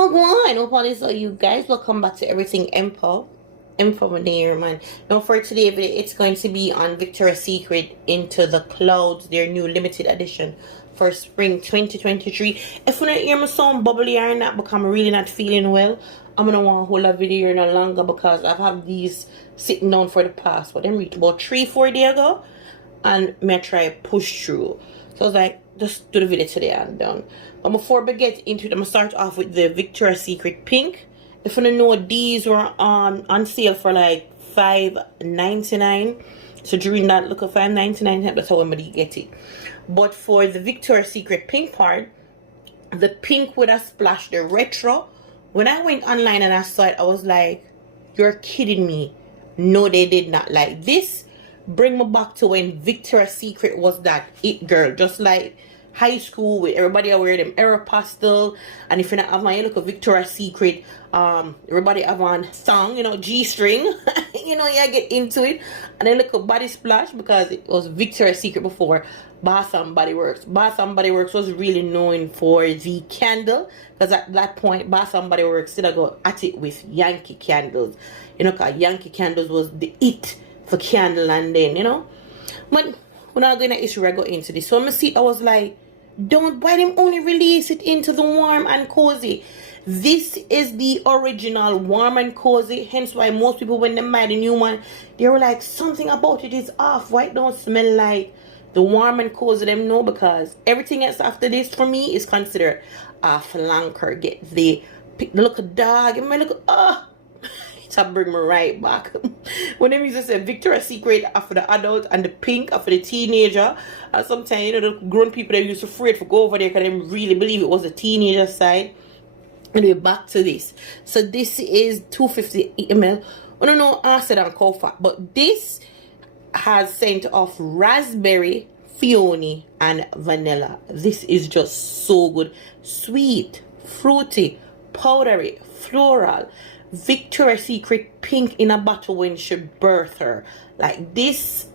Wagwan, hope all is well, you guys. Welcome back to Everything Empo. Empo there, man. Now for today video, it's going to be on Victoria's Secret Into the Clouds, their new limited edition for spring 2023. If you don't hear me sound bubbly or not because I'm really not feeling well, I'm gonna want to hold a video no longer because I've had these sitting down for the past, but them reached about 3-4 days ago, and me try push through. So I was like, just do the video today and done. But before we get into it, I'm gonna start off with the Victoria's Secret pink. If you don't know, these were on sale for like $5.99. So during that look of $5.99, that's how everybody get it. But for the Victoria's Secret pink part, the pink with a splash, the retro, when I went online and I saw it, I was like, you're kidding me. No, they did not. Like, this bring me back to when Victoria's Secret was that it girl, just like high school with everybody wear them era pastel. And if you're not have one, you look at Victoria's Secret, everybody have one song, you know, G-string. You know, yeah, get into it. And then look at body splash because it was Victoria's Secret before Bath and Body Works. Bath and Body Works was really known for the candle, because at that point Bath and Body Works still go at it with Yankee candles, you know, because Yankee candles was the it for candle. And then, you know, but we're not going to issue I go into this. So when I see it, I was like, don't buy them, only release it into the warm and cozy. This is the original warm and cozy, hence why most people when they buy the new one, they were like, something about it is off. Why it don't smell like the warm and cozy? Them know, because everything else after this for me is considered a flanker. Get the look of dog and my look, to bring me right back. When them used to say Victoria's Secret after the adult and the pink after the teenager, and sometimes, you know, the grown people, they used to afraid to go over there because they really believe it was the teenager side. Anyway, back to this. So this is 250 ml. I don't know acid and cow fat, but this has scent of raspberry, peony, and vanilla. This is just so good. Sweet, fruity, powdery, floral. Victoria's Secret pink in a bottle when she birthed her. Like this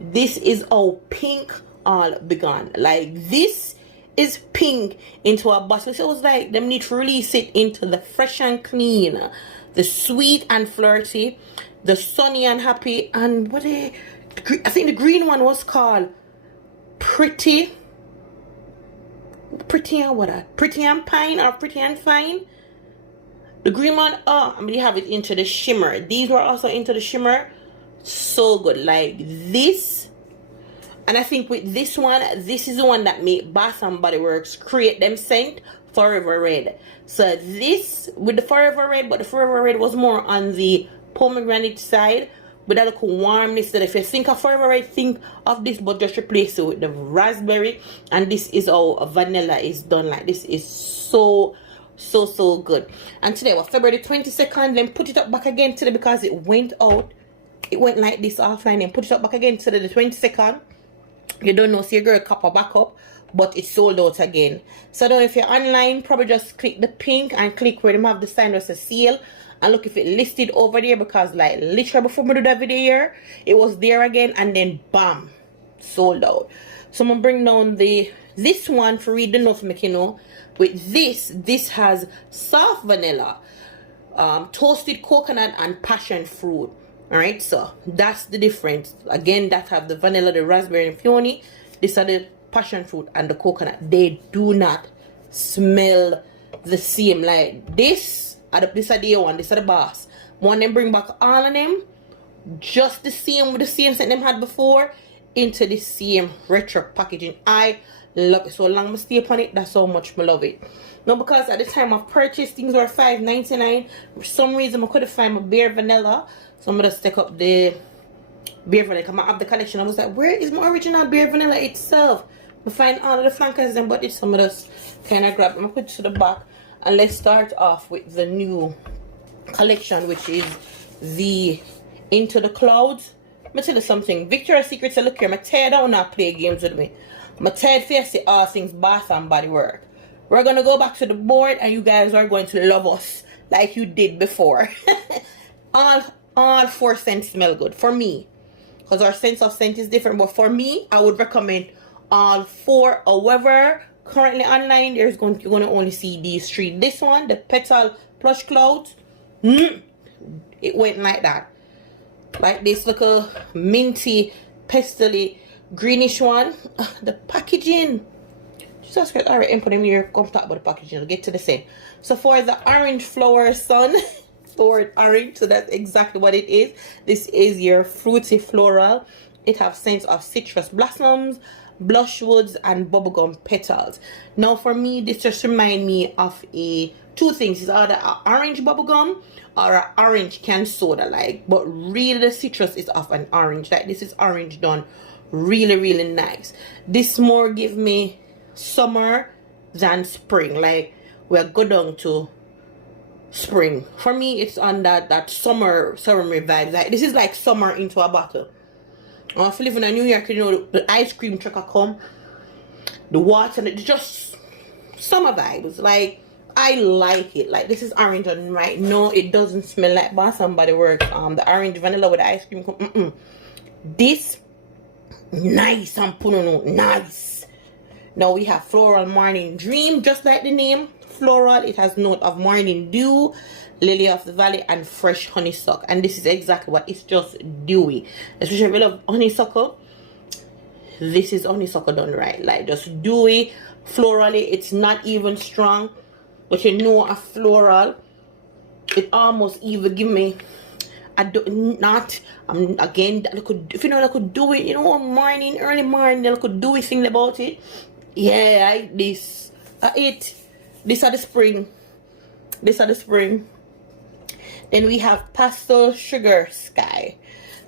is how pink all began. Like this is pink into a bottle. So it was like them need to release it into the fresh and clean, the sweet and flirty, the sunny and happy, and what I think the green one was called pretty and what? Pretty and pine or pretty and fine. The green one, I'm gonna have it into the shimmer. These were also into the shimmer. So good. Like this. And I think with this one, this is the one that made Bath and Body Works create them scent Forever Red. So this with the Forever Red, but the Forever Red was more on the pomegranate side with that little warmness. That if you think of Forever Red, think of this, but just replace it with the raspberry. And this is how vanilla is done. Like this is so good. And today was February 22nd. Then put it up back again today because it went out. It went like this offline. Then put it up back again today, the 22nd. You don't know, see your girl copper back up, but it's sold out again. So now if you're online, probably just click the pink and click where they have the sign that's a sale, and look if it listed over there, because like literally before we do that video here, it was there again, and then bam, sold out. So I'm gonna bring down this one for read the enough make you know. With this has soft vanilla, toasted coconut, and passion fruit. All right, so that's the difference. Again, that have the vanilla, the raspberry, and peony. These are the passion fruit and the coconut. They do not smell the same. Like this are the one, this are the boss one. Them bring back all of them just the same with the same scent them had before into the same retro packaging. I love it. So long I stay upon it, that's how much I love it. Now, because at the time of purchase, things were $5.99. For some reason, I couldn't find my bare vanilla. So I'm going to stick up the bare vanilla. I have the collection. I was like, where is my original bare vanilla itself? I find all of the flankers then, but it's some of those kind of grab. I'm going to put it to the back. And let's start off with the new collection, which is the Into the Clouds. Let me tell you something. Victoria's Secret said, look here, I'm tired of not play games with me. I'm tired of see all things Bath and Body Work. We're going to go back to the board, and you guys are going to love us like you did before. all 4 scents smell good for me, because our sense of scent is different. But for me, I would recommend all 4. However, currently online, you're going to only see these three. This one, the Petal Plush Clouds, it went like that. Like this little minty, pastely, greenish one. The packaging. Jesus Christ. Alright, input them here. Come talk about the packaging. I'll get to the same. So for the orange flower sun, flowered orange, so that's exactly what it is. This is your fruity floral. It has scents of citrus blossoms, blush woods, and bubblegum petals. Now for me, this just reminds me of two things. It's either an orange bubblegum or an orange canned soda, like, but really the citrus is of an orange. Like this is orange done really, really nice. This more give me summer than spring. Like we're good on to spring. For me, it's on that summer vibes. Like this is like summer into a bottle. If you live in New York, you know the ice cream truck come, the water, and it's just summer vibes. Like I like it. Like this is orange on right. No, it doesn't smell like Bath and Body Works. The orange vanilla with the ice cream come. This nice and puno nice. Now we have Floral Morning Dream, just like the name. Floral, it has note of morning dew, lily of the valley, and fresh honeysuckle. And this is exactly what it's just dewy. Especially if you love honeysuckle, this is honeysuckle done right. Like just dewy, florally. It's not even strong, but you know a floral. It almost even give me again. If you know, I could do it. You know, morning, early morning, I could do it. Thing about it. Yeah, this These are the spring. These are the spring. Then we have Pastel Sugar Sky.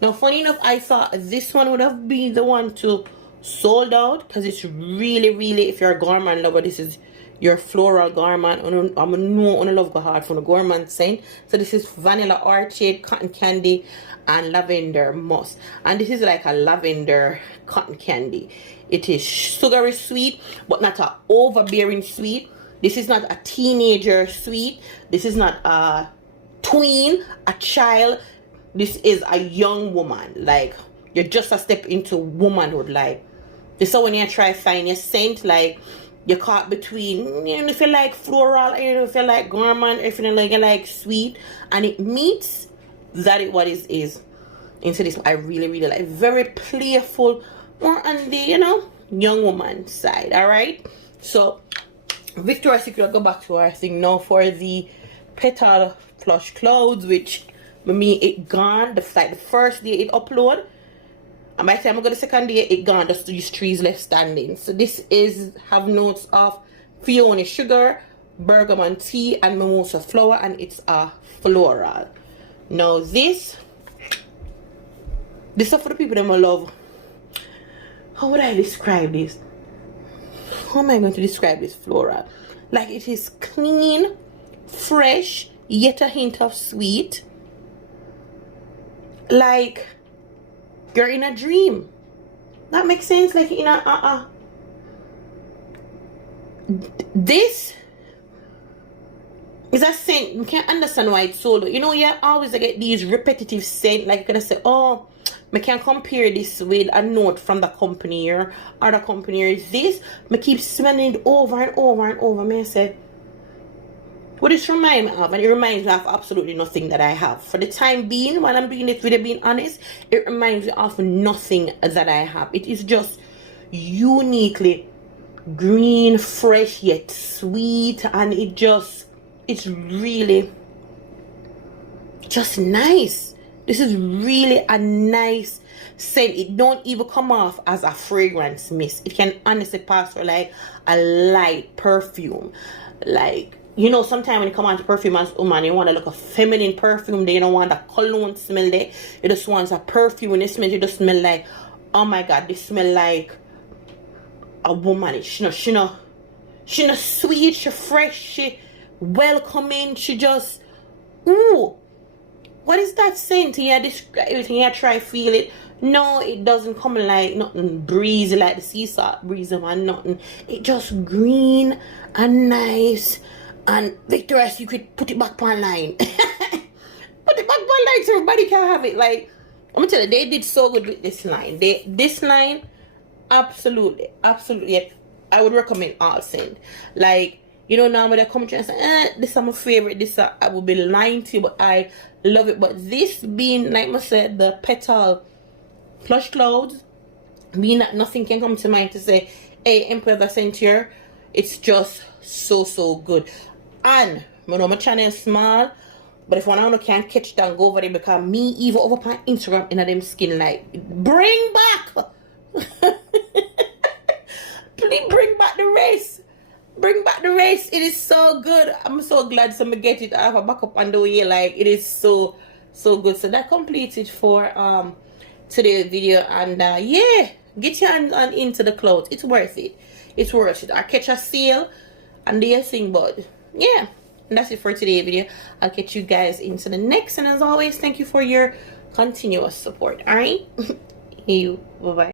Now, funny enough, I thought this one would have been the one to sold out because it's really, really, if you're a gourmand lover, this is your floral gourmand. I'm a no on love go hard from the gourmand scent. So this is vanilla orchid, cotton candy, and lavender moss. And this is like a lavender cotton candy. It is sugary sweet, but not a overbearing sweet. This is not a teenager sweet. This is not a tween, a child. This is a young woman. Like, you're just a step into womanhood. Like, this is when you try to find your scent. Like, you're caught between, you know, if you like floral, you know, if you like gourmand, if you like sweet. And it meets that is what it is into this. I really, really like. Very playful, more on the, you know, young woman side. Alright? So, Victoria's Secret, I'll go back to our thing now for the Petal Plush Clouds, which for me it gone. The first day it upload, and by the time I go the second day it gone. Just these trees left standing. So this is have notes of Fiona sugar, bergamot tea, and mimosa flower, and it's a floral. Now this is for the people that I love. How would I describe this? How am I going to describe this floral? Like, it is clean, fresh, yet a hint of sweet. Like you're in a dream. That makes sense. Like, in a this is a scent. You can't understand why it's so low. You know, you always get these repetitive scent. Like, you're gonna say, oh, I can compare this with a note from the company or the company or this. I keep smelling it over and over and over. I say, what this remind me of? And it reminds me of absolutely nothing that I have. For the time being, while I'm doing it, with being honest, it reminds me of nothing that I have. It is just uniquely green, fresh, yet sweet. And it's really just nice. This is really a nice scent. It don't even come off as a fragrance mist. It can honestly pass for like a light perfume. Like, you know, sometimes when you come on to perfume as a woman, you want to look a feminine perfume. They don't want a cologne smell there. You just want a perfume. When it smells, you just smell like, oh my God, this smell like a woman. She not sweet, she fresh, she welcoming, she just, ooh. What is that scent? Yeah, describe it. Yeah, try feel it. No, it doesn't come like nothing breezy like the sea salt breeze and nothing. It just green and nice. And Victoria's Secret put it back online. Put it back online so everybody can have it. Like, I'm gonna tell you, they did so good with this line. This line, absolutely. I would recommend all scent. Like, you know, normally I come to you and say, this is my favorite, this I would be lying to you, but I love it. But this being, like I said, the Petal Plush Clouds, being that nothing can come to mind to say, hey, Empo, I sent here, it's just so good. And I know my channel is small, but if one of you can catch that and go over there, because me even over on Instagram in them skin like, bring back please bring back the race. Bring back the race. It is so good. I'm so glad somebody get it. I have a backup on the way. Like, it is so good. So that completes it for today's video. And yeah, get your hands on into the clothes. It's worth it. It's worth it. I catch a sale and do your thing, but yeah. And that's it for today's video. I'll catch you guys into the next. And as always, thank you for your continuous support. Alright? You. Bye bye.